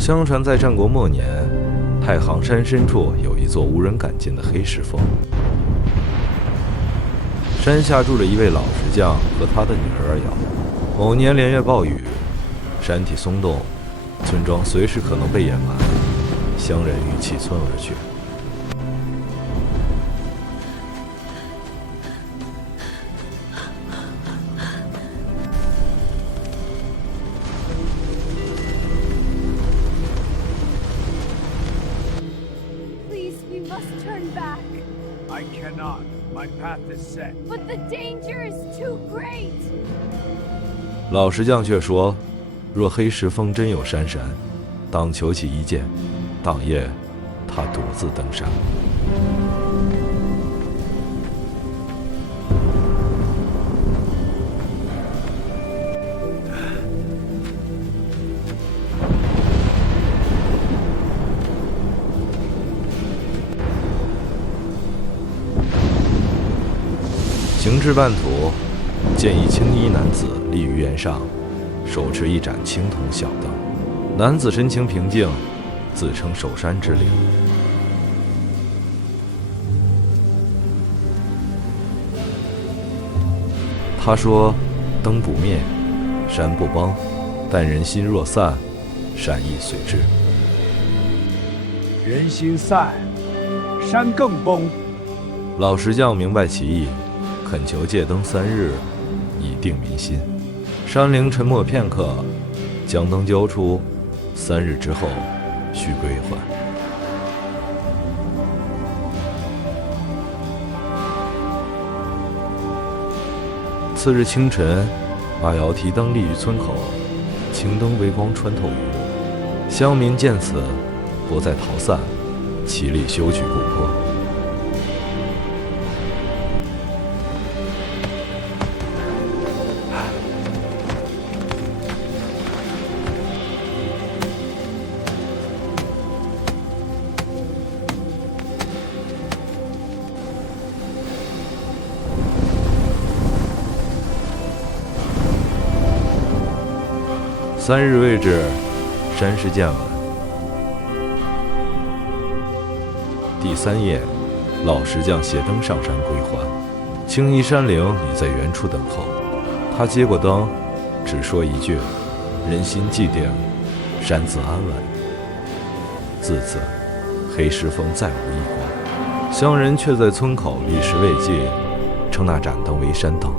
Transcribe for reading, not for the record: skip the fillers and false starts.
相傳在戰國末年，太行山深處有一座無人敢進的黑石峰，山下住着一位老石匠和他的女兒瑤。某年连月暴雨，山體鬆動，村莊隨時可能被淹滿，鄉人欲棄村而去。I cannot. My path is set. But the danger is too great. 老石匠卻說，若黑石峰真有山神，當求其一見。當夜，他獨自登山。行至半途，見一青衣男子立於原上，手持一盞青銅小燈。男子神情平靜，自稱守山之靈。他說：“燈不滅，山不崩，但人心若散，山亦隨之。人心散，山更崩。”老石匠明白其意，懇求借燈3日，以定民心。山靈沉默片刻，將燈交出，3日之後須歸還。次日清晨，阿瑶提燈立於村口，青燈微光穿透雲霧，鄉民見此，不再逃散，齊力修舉故坡。3日未至，山勢漸穩。第3夜，老石匠攜燈上山歸還，青衣山靈已在原處等候。他接過燈，只說一句：“人心既定，山自安穩。”自此，黑石峰再無異光。鄉人卻在村口立石慰藉，稱那盞燈為山燈。